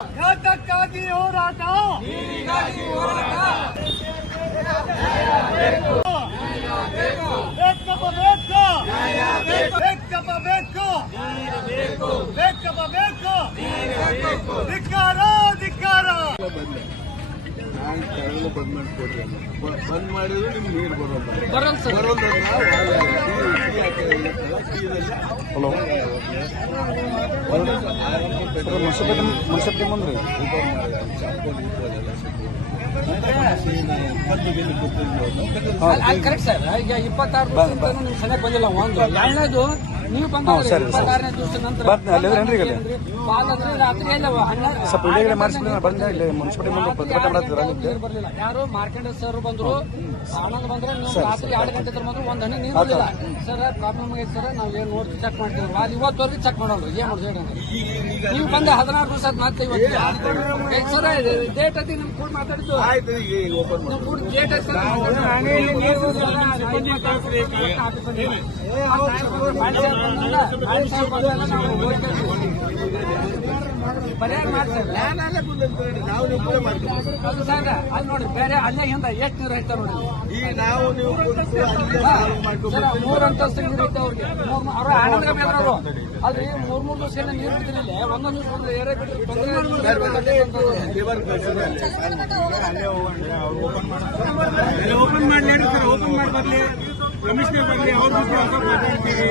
ಯಾತಕ್ಕಾಗಿ ಹೋರಾಟ? ಧಿಕ್ಕಾರ ಧಿಕ್ಕಾರ. ನಾನು ಕಳೆದು ಬಂದ್ ಮಾಡಿಕೊಡ್ರಿ, ಬಂದ್ ಮಾಡಿದ್ರೆ ನಿಮ್ಗೆ ನೀರು ಬರೋಲ್ಲ. ಮುನ್ಸಪ್ತಿ ಬಂದ್ರಿ ಕರೆಕ್ಟ್ ಸರ್. ಈಗ 26 ನಿಮ್ ಸರಿಯಾಗಿ ಬಂದಿಲ್ಲ. ಒಂದು ಎರಡನೇದು ನೀವು ಬಂದ 26ನೇ ದಿವಸ ನಂತರ ಸ್ವಲ್ಪ ಇಲ್ಲಿಗೆ ಮಾಡಿಸ್ಬಿಟ್ಟು ಬಂದೆ. ಇಲ್ಲಿ ಮುನ್ಸಿಪಾಲಿಟಿ ಮುಂದೆ ಪ್ರತಿಭಟನೆ ಮಾಡ್ತಿದ್ರು. ಬರಲಿಲ್ಲ. ಯಾರು ಮಾರ್ಕೆಂಡ ಸರ್ ಬಂದ್ರು, ಆನಂದ್ ಬಂದ್ರೆ ನೀವು ರಾತ್ರಿ 2 ಗಂಟೆ ಬಂದ್ರು, ಒಂದ್ ಹನಿ ನೀರು ಬರಲಿಲ್ಲ. ಸರ್ ಪ್ರಾಬ್ಲಮ್ ಆಗೈತೆ ಸರ್, ನಾವು ಏನು ನೋಡಿ ಚೆಕ್ ಮಾಡ್ತೀವಿ. ಅಲ್ಲಿ ಇವತ್ತವರೆಗೆ ಚೆಕ್ ಮಾಡೋಲ್ರಿ. ಏನ್ ಮಾಡ್ತೀವಿ ನೀವು ಬಂದ 16 ದಿವಸ ಮತ್ತೆ ಇವತ್ತು ಸರ್ ಡೇಟ್ ಐತಿ ನಿಮ್ ಕೂಡ ಮಾತಾಡಿದ್ದು. ನಿಮ್ ಕೂಡ ಡೇಟ್ ಐತಿ ಪರಿಹಾರ ಮಾಡ್ತಾರೆ. ಅಲ್ಲಿ ನೋಡಿ ಬೇರೆ ಅಲ್ಲೇ ಹಿಂದ ಎಷ್ಟು ನೀರು ಐತೆ ನೋಡಿ. ಸರ್ 3 ಅಂತಸ್ತು ನೀರು ಐತೆ ಅವ್ರಿಗೆ. ಅವ್ರ ಆನಂದ ಬೇರೆಯವರು ಅಲ್ರಿ 3 ದಿವಸ ನೀರು ಬಿಡ್ತಿರಲಿಲ್ಲ. ಒಂದೊಂದು ದಿವಸ ಏರೇ ಓಪನ್ ಮಾಡ್ಲಿ ಸರ್, ಓಪನ್ ಮಾಡಿ ಬರ್ಲಿ, ಕಮಿಷನರ್ ಬರ್ಲಿ, ಅವ್ರ ಮಾತಾಡ್ತೀವಿ.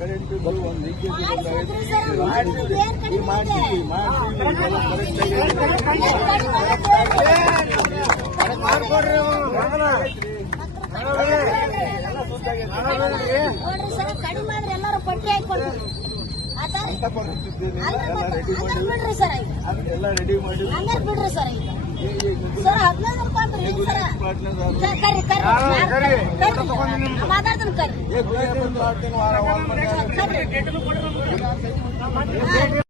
ಕರೆಂಟ್ ಒಂದು ಲೀಕೇಜ್ ನೋಡ್ರಿ ಸರ್, ಕಡಿಮೆ ಆದ್ರೆ ಎಲ್ಲರೂ ಪಟ್ಟಿ ಹಾಕೊಳ್ರಿ. ಬಿಡ್ರಿ ಸರ್, ಎಲ್ಲ ರೆಡಿ ಮಾಡಿ ಹಂಗಾರೆ ಬಿಡ್ರಿ ಸರ್. ಈಗ ಸರ್ 15 ರೂಪಾಯಿ ಮಾತಾಡ್ತೀನಿ ಕರ್ರಿ.